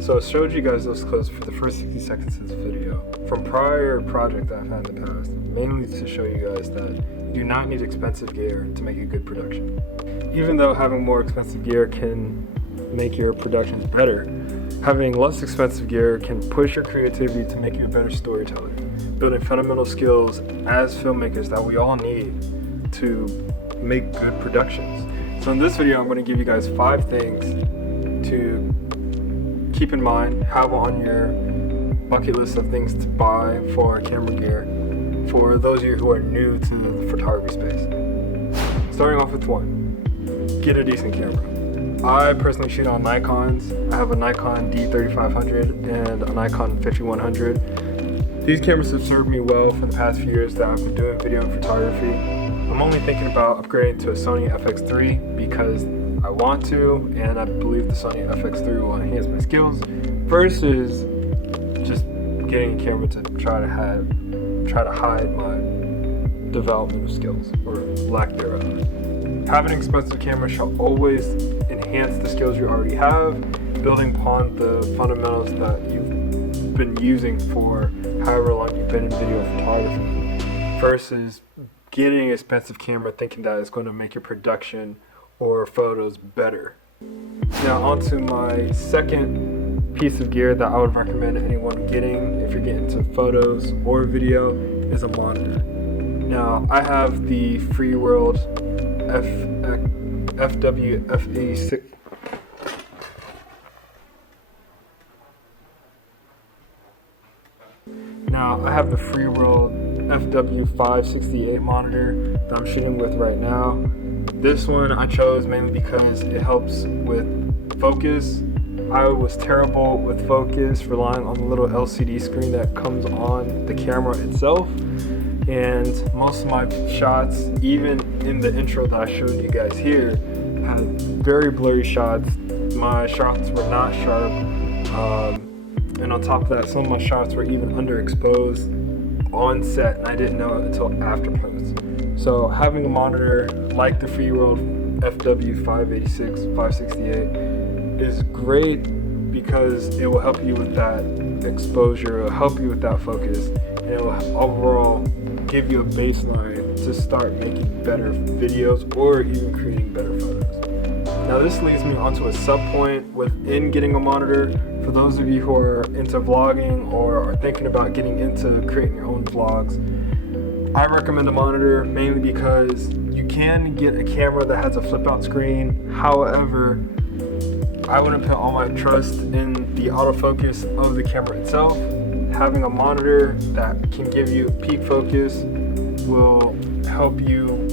So I showed you guys those clips for the first 60 seconds of this video from prior projects I've had in the past, mainly to show you guys that you do not need expensive gear to make a good production. Even though having more expensive gear can make your productions better, having less expensive gear can push your creativity to make you a better storyteller, building fundamental skills as filmmakers that we all need to make good productions. So in this video, I'm going to give you guys 5 things to keep in mind, have on your bucket list of things to buy for camera gear for those of you who are new to the photography space. Starting off with 1, get a decent camera. I personally shoot on Nikons. I have a Nikon D3500 and a Nikon 5100. These cameras have served me well for the past few years that I've been doing video and photography. I'm only thinking about upgrading to a Sony FX3 because I want to, and I believe the Sony FX3 will enhance my skills versus just getting a camera to try to hide my developmental skills or lack thereof. Having an expensive camera shall always enhance the skills you already have, building upon the fundamentals that you've been using for however long you've been in video photography, versus getting an expensive camera thinking that it's going to make your production or photos better. Now onto my second piece of gear that I would recommend anyone getting if you're getting into photos or video is a monitor. Now I have the Freeworld FWF86. Now I have the Freeworld FW568 monitor that I'm shooting with right now. This one I chose mainly because it helps with focus. I was terrible with focus, relying on the little LCD screen that comes on the camera itself. And most of my shots, even in the intro that I showed you guys here, had very blurry shots. My shots were not sharp. And on top of that, some of my shots were even underexposed on set, and I didn't know it until after post. So having a monitor like the Freeworld FW586, 568 is great because it will help you with that exposure, it will help you with that focus, and it will overall give you a baseline to start making better videos or even creating better photos. Now this leads me onto a sub point within getting a monitor. For those of you who are into vlogging or are thinking about getting into creating your own vlogs, I recommend a monitor mainly because you can get a camera that has a flip out screen. However, I wouldn't put all my trust in the autofocus of the camera itself. Having a monitor that can give you peak focus will help you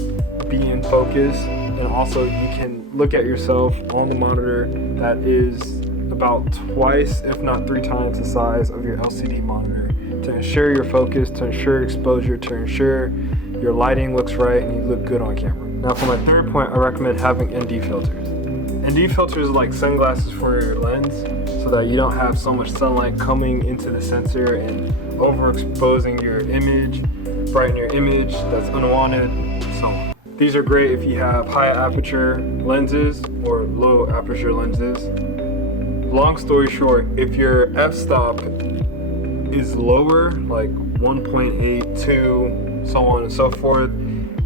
be in focus, and also you can look at yourself on the monitor that is about twice, if not 3 times the size of your LCD monitor, to ensure your focus, to ensure exposure, to ensure your lighting looks right and you look good on camera. Now for my third point, I recommend having ND filters. ND filters are like sunglasses for your lens so that you don't have so much sunlight coming into the sensor and overexposing your image, brighten your image that's unwanted, so on. These are great if you have high aperture lenses or low aperture lenses. Long story short, if your f-stop is lower, like 1.8, 2, so on and so forth,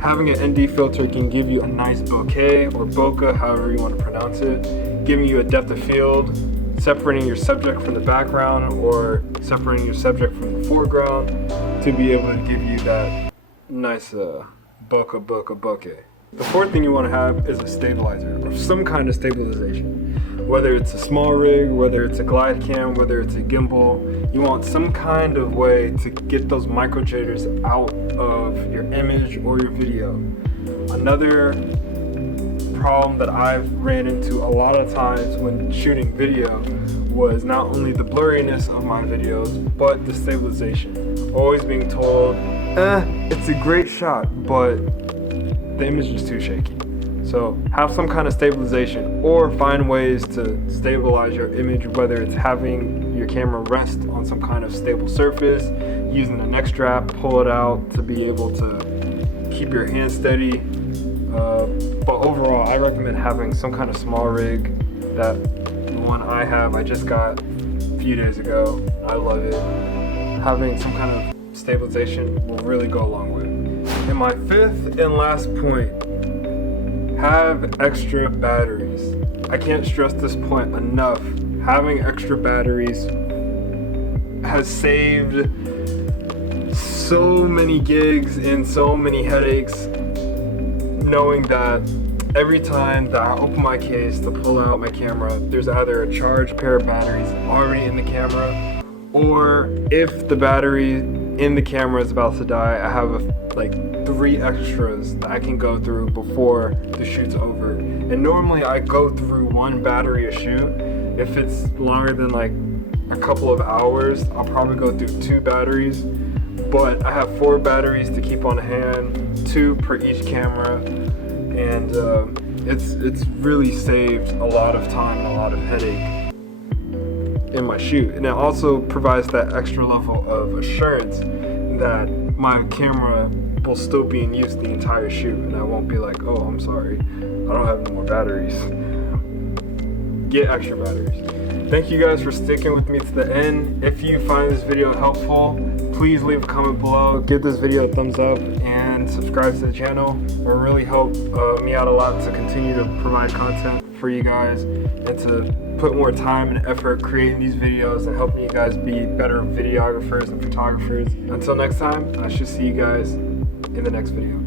having an ND filter can give you a nice bokeh or bokeh, however you want to pronounce it, giving you a depth of field, separating your subject from the background or separating your subject from the foreground to be able to give you that nice bokeh. The fourth thing you want to have is a stabilizer or some kind of stabilization. Whether it's a small rig, whether it's a glide cam, whether it's a gimbal, you want some kind of way to get those micro jitters out of your image or your video. Another problem that I've ran into a lot of times when shooting video was not only the blurriness of my videos, but the stabilization. Always being told, it's a great shot, but the image is too shaky. So have some kind of stabilization or find ways to stabilize your image, whether it's having your camera rest on some kind of stable surface, using the neck strap, pull it out to be able to keep your hand steady. But overall, I recommend having some kind of small rig. That the one I have, I just got few days ago. I love it. Having some kind of stabilization will really go a long way. And my fifth and last point, have extra batteries. I can't stress this point enough. Having extra batteries has saved so many gigs and so many headaches, knowing that every time that I open my case to pull out my camera, there's either a charged pair of batteries already in the camera, or if the battery in the camera is about to die, I have like 3 extras that I can go through before the shoot's over. And normally I go through 1 battery a shoot. If it's longer than like a couple of hours, I'll probably go through 2 batteries. But I have 4 batteries to keep on hand, 2 per each camera, and it's really saved a lot of time and a lot of headache in my shoot. And it also provides that extra level of assurance that my camera will still be in use the entire shoot, and I won't be like, oh, I'm sorry, I don't have any more batteries. Get extra batteries. Thank you guys for sticking with me to the end. If you find this video helpful, please leave a comment below, give this video a thumbs up, and subscribe to the channel. It will really help me out a lot to continue to provide content for you guys and to put more time and effort creating these videos and helping you guys be better videographers and photographers. Until next time, I should see you guys in the next video.